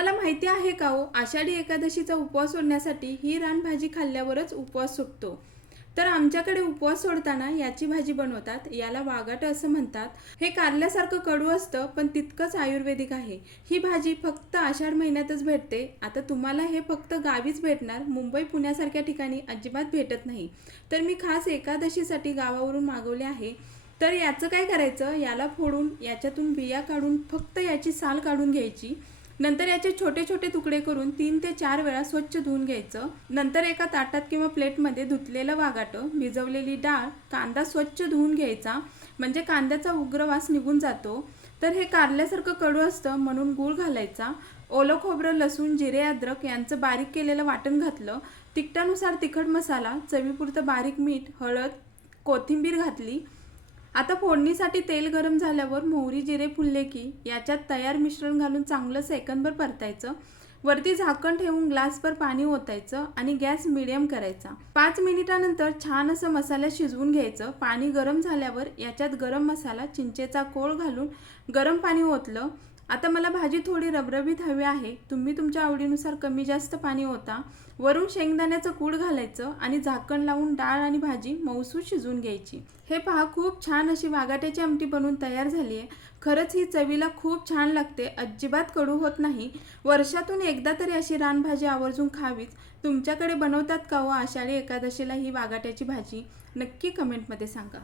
तुम्हाला माहिती आहे का हो? आषाढी एकादशीचा उपवास सोडण्यासाठी ही रानभाजी खाल्ल्यावरच उपवास सुटतो. तर आमच्याकडे उपवास सोडताना याची भाजी बनवतात याला वागाट असं म्हणतात. हे कारल्यासारखं कडू असतं पण तितकंच आयुर्वेदिक आहे. ही भाजी फक्त आषाढ महिन्यातच भेटते. आता तुम्हाला हे फक्त गावीच भेटणार. मुंबई पुण्यासारख्या ठिकाणी अजिबात भेटत नाही. तर मी खास एकादशीसाठी गावावरून मागवले आहे. तर याचं काय करायचं? याला फोडून याच्यातून बिया काढून फक्त याची साल काढून घ्यायची. नंतर याचे छोटे छोटे तुकडे करून तीन ते चार वेळा स्वच्छ धुवून घ्यायचं. नंतर एका ताटात किंवा प्लेटमध्ये धुतलेलं वागाटं भिजवलेली डाळ कांदा स्वच्छ धुवून घ्यायचा. म्हणजे कांद्याचा उग्र वास निघून जातो. तर हे कारल्यासारखं कडू असतं म्हणून गूळ घालायचा. ओलं खोबरं लसूण जिरे अद्रक यांचं बारीक केलेलं वाटण घातलं. तिखटानुसार तिखट मसाला चवीपुरतं बारीक मीठ हळद कोथिंबीर घातली. आता फोडणीसाठी तेल गरम झाल्यावर मोहरी जिरे फुलले की याच्यात तयार मिश्रण घालून चांगलं सेकंदभर परतायचं. वरती झाकण ठेवून ग्लासभर पाणी ओतायचं आणि गॅस मिडियम करायचा. पाच मिनिटानंतर छान असं मसाला शिजवून घ्यायचं. पाणी गरम झाल्यावर याच्यात गरम मसाला चिंचेचा कोळ घालून गरम पाणी ओतलं. आता मला भाजी थोडी रबरबीत हवी आहे. तुम्ही तुमच्या आवडीनुसार कमी जास्त पाणी होता वरून शेंगदाण्याचं कूड घालायचं आणि झाकण लावून डाळ आणि भाजी मऊसूत शिजवून घ्यायची. हे पहा खूप छान अशी वागाट्याची आमटी बनवून तयार झाली आहे. खरंच ही चवीला खूप छान लागते. अजिबात कडू होत नाही. वर्षातून एकदा तरी अशी रानभाजी आवर्जून खावीच. तुमच्याकडे बनवतात का हो आषाढी एकादशीला ही वागाट्याची भाजी? नक्की कमेंटमध्ये सांगा.